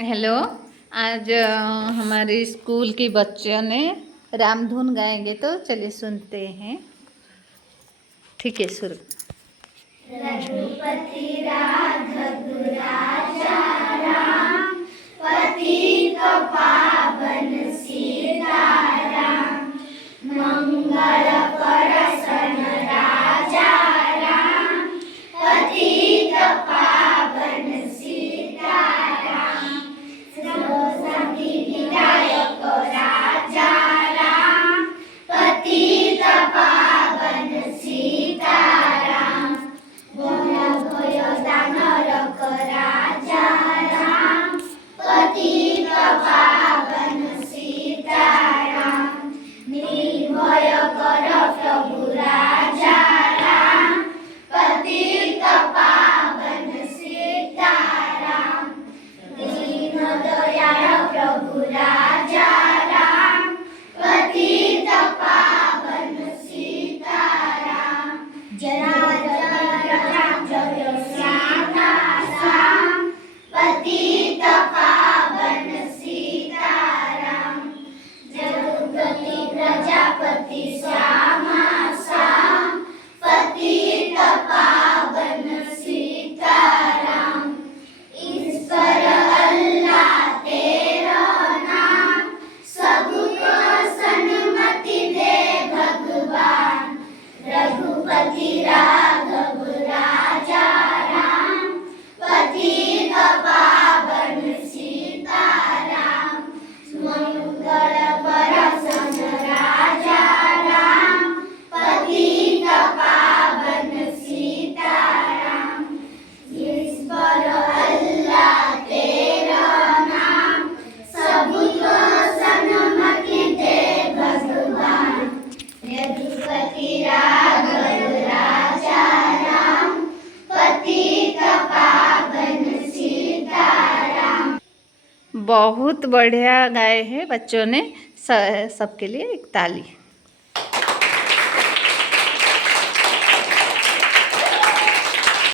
Hello. आज हमारे school की बच्चों ने रामधुन गाएंगे, तो चलिए सुनते हैं। ठीक है, शुरू। रघुपति राघव राजा राम, पतित पावन सीताराम, मंगल प्रसन्न राजा राम, पतित पावन सीताराम, सती विनायक राजा राम, पतित पावन सीताराम, भय दानरक राजा राम, पतित पावन सीताराम, निर्भय कर प्रभु राजा राम, पतित पावन सीताराम, दीन दयाल प्रभु राजा राम, पतित पावन सीताराम, जरा पतित पावन सीताराम, जगुपति प्रजापति श्यामा श्याम, पतित पावन सीताराम, ईश्वर अल्लाह तेरा नाम, सबको सन्मति दे भगवान, रघुपति राघव राजा राम, पतित पावन सीताराम, मंगल प्रसन्न राजा राम, पतित पावन सीताराम, ईश्वर अल्लाह तेरा नाम, सबको सन्मति दे भगवान, रघुपति राघव राजा राम, पतित पावन सीताराम। बहुत बढ़िया गाए हैं बच्चों ने। सबके लिए एक ताली।